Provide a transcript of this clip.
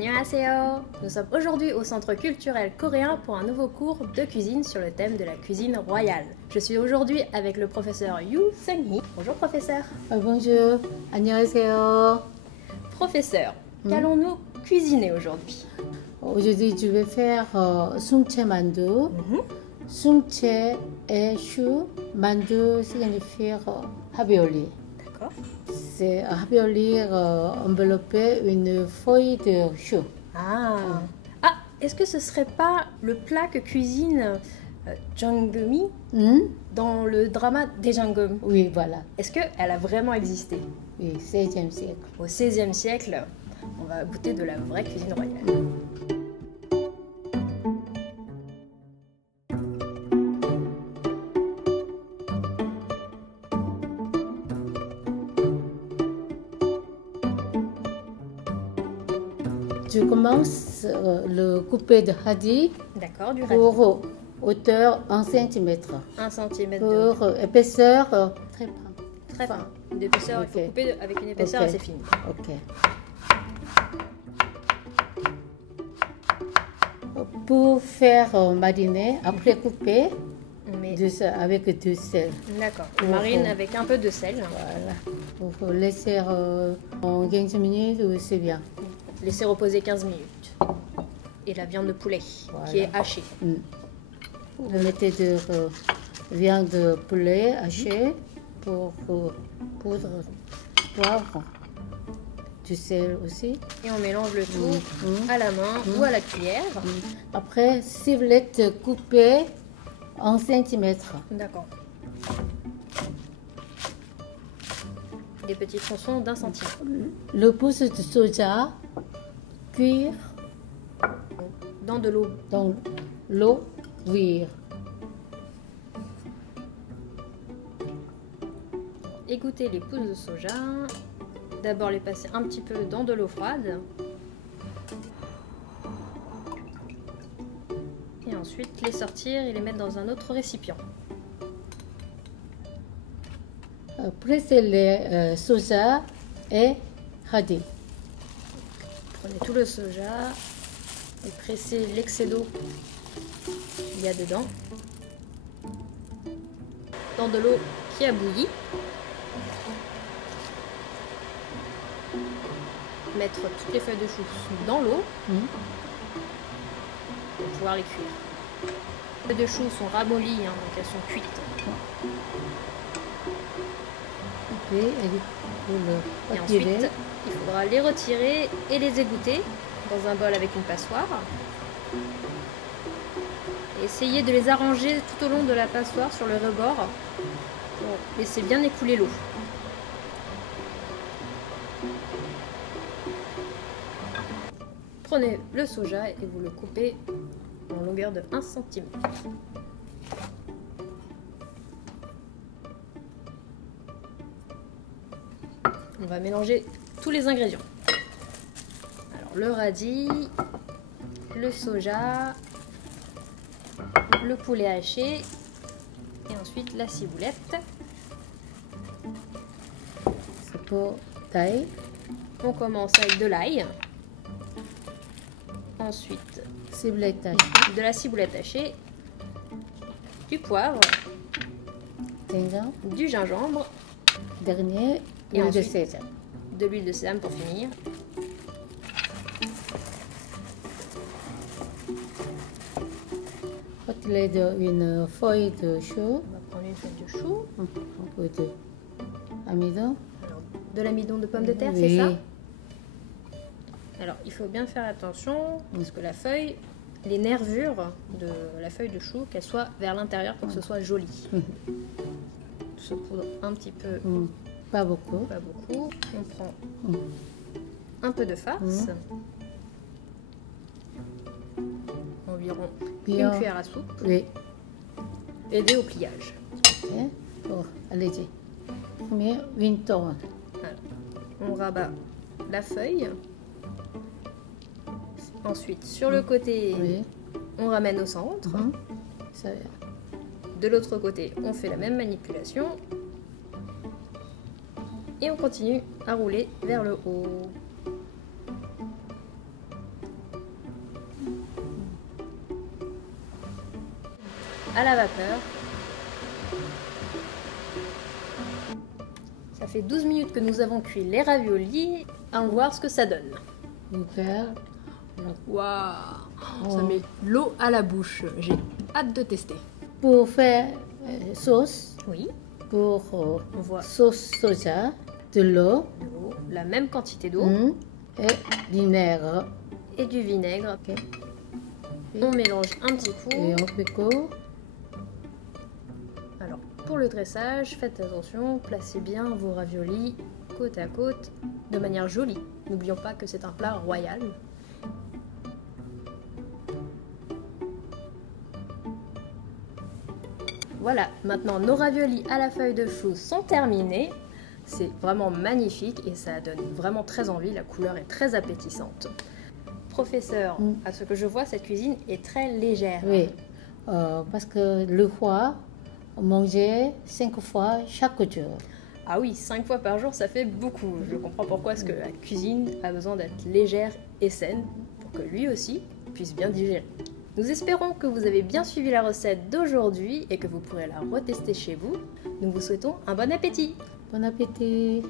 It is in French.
Annyeonghaseyo. Nous sommes aujourd'hui au Centre culturel coréen pour un nouveau cours de cuisine sur le thème de la cuisine royale. Je suis aujourd'hui avec le professeur Yoo Seung-hee. Bonjour professeur. Bonjour, 안녕하세요. Professeur, qu'allons-nous cuisiner aujourd'hui? Aujourd'hui, je vais faire sungchae mandu. Sungchae et chou. Mandu signifie ravioli. D'accord. C'est ravioli enveloppé une feuille de chou. Ah, est-ce que ce serait pas le plat que cuisine Jang Geum-mi dans le drama Daejanggeum? Oui, voilà. Est-ce qu'elle a vraiment existé? Oui, 16e siècle. Au XVIe siècle, on va goûter de la vraie cuisine royale. Je commence le coupé de radis D'accord, du radis. pour hauteur 1 cm. 1 cm de Pour épaisseur très fin. très fin. D'épaisseur, il faut Ok. couper avec une épaisseur Ok. assez fine. Ok. Pour faire mariner, après couper Mais avec du sel. d'accord, on marine avec un peu de sel. Voilà. Pour laisser en 15 minutes, c'est bien. Laisser reposer 15 minutes. Et la viande de poulet qui est hachée. Vous mettez de viande de poulet hachée pour poudre, poivre, du sel aussi. Et on mélange le tout à la main ou à la cuillère. Après, ciblette coupée en centimètres. D'accord. Des petits tronçons d'1 centimètre. Le pouce de soja, cuire Dans de l'eau. dans l'eau, cuire. Égoutter les pousses de soja. D'abord les passer un petit peu dans de l'eau froide. Et ensuite les sortir et les mettre dans un autre récipient. Presser les soja et radis. Prenez tout le soja et pressez l'excès d'eau qu'il y a dedans dans de l'eau qui a bouilli. Mettre toutes les feuilles de chou dans l'eau pour pouvoir les cuire. Les feuilles de chou sont ramollies, donc elles sont cuites. Et Et ensuite, il faudra les retirer et les égoutter dans un bol avec une passoire. Et essayez de les arranger tout au long de la passoire sur le rebord pour laisser bien écouler l'eau. Prenez le soja et vous le coupez en longueur de 1 cm. On va mélanger tous les ingrédients. Alors le radis, le soja, le poulet haché et ensuite la ciboulette. C'est pour taille. On commence avec de l'ail. Ensuite Ciblette taille. de la ciboulette hachée, du poivre, du gingembre, Dernier, Et huile de ensuite, sésame. de l'huile de sésame pour finir. Côtelette une feuille de chou. On va prendre une feuille de chou, Un peu de amidon. alors, de l'amidon de pomme de terre, Oui. c'est ça? Alors il faut bien faire attention parce que la feuille, les nervures de la feuille de chou, qu'elles soient vers l'intérieur pour que ce soit joli. On se poudre un petit peu, Pas beaucoup. pas beaucoup. On prend un peu de farce, environ Bien. une cuillère à soupe, Oui. aidée au pliage. Ok. Oh, allez-y. Premier, Winton. Voilà. On rabat la feuille. Ensuite, sur le côté, Oui. on ramène au centre. Ça, De l'autre côté, on fait la même manipulation. Et on continue à rouler vers le haut. à la vapeur. Ça fait 12 minutes que nous avons cuit les raviolis. Allons voir ce que ça donne. Ouvert. Waouh, ça met l'eau à la bouche. J'ai hâte de tester. Pour faire sauce, Oui, pour on voit sauce soja, de l'eau de l'eau, la même quantité d'eau et vinaigre. et du vinaigre. Ok. On mélange un petit coup. Et on pico. Alors, pour le dressage, faites attention, placez bien vos raviolis côte à côte de manière jolie. N'oublions pas que c'est un plat royal. Voilà, maintenant nos raviolis à la feuille de chou sont terminés. C'est vraiment magnifique et ça donne vraiment très envie, la couleur est très appétissante. Professeur, à ce que je vois, cette cuisine est très légère. Oui, parce que le roi mangeait 5 fois chaque jour. Ah oui, 5 fois par jour, ça fait beaucoup. Je comprends pourquoi est-ce que la cuisine a besoin d'être légère et saine pour que lui aussi puisse bien digérer. Nous espérons que vous avez bien suivi la recette d'aujourd'hui et que vous pourrez la retester chez vous. Nous vous souhaitons un bon appétit. Bon appétit!